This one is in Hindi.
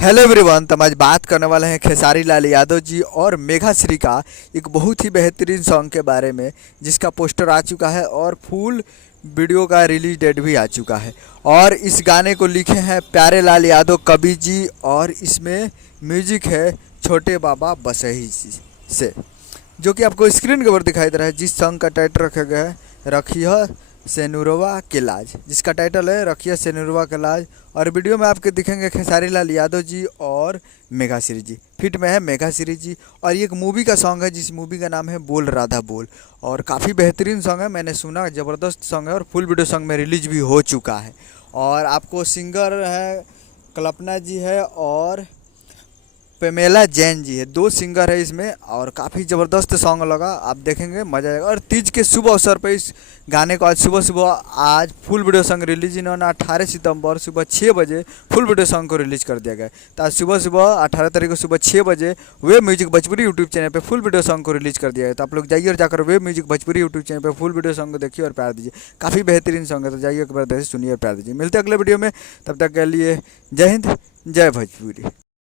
Hello everyone. तो हम आज बात करने वाले हैं खेसारी लाल यादव जी और मेघा श्री का एक बहुत ही बेहतरीन सॉन्ग के बारे में, जिसका पोस्टर आ चुका है और फुल वीडियो का रिलीज डेट भी आ चुका है। और इस गाने को लिखे हैं प्यारे लाल यादव कवि जी, और इसमें म्यूजिक है छोटे बाबा बसही से, जो कि आपको स्क्रीन के ऊपर दिखाई दे रहा है। जिस सॉन्ग का टाइटल रखा गया है रखिया सेनुरवा के लाज, जिसका टाइटल है रखिया सेनुरवा के लाज। और वीडियो में आपके दिखेंगे खेसारी लाल यादव जी और मेघा श्री जी। फिट में है मेघा श्री जी। और ये एक मूवी का सॉन्ग है, जिस मूवी का नाम है बोल राधा बोल। और काफ़ी बेहतरीन सॉन्ग है, मैंने सुना, ज़बरदस्त सॉन्ग है और फुल वीडियो सॉन्ग में रिलीज भी हो चुका है। और आपको सिंगर है कल्पना जी है और पेमेला जैन जी है, दो सिंगर है इसमें। और काफ़ी ज़बरदस्त सॉन्ग लगा, आप देखेंगे मज़ा आएगा। और तीज के शुभ अवसर पर इस गाने को आज सुबह आज फुल वीडियो सॉन्ग रिलीज इन्होंने 18 सितंबर सुबह 6 बजे फुल वीडियो सॉन्ग को रिलीज कर दिया गया। तो आज सुबह 18 तारीख को सुबह 6 बजे वे म्यूजिक भोजपुरी यूट्यूब चैनल पे फुल वीडियो सॉन्ग को रिलीज कर दिया गया। तो आप लोग जाइए और जाकर वे म्यूजिक भोजपुरी यूट्यूब चैनल पे फुल वीडियो सॉन्ग को देखिए और प्यार दीजिए। काफ़ी बेहतरीन सॉन्ग है, तो जाइए एक बार देखिए, सुनिए और प्यार दीजिए। मिलते हैं अगले वीडियो में, तब तक के लिए जय हिंद जय भोजपुरी।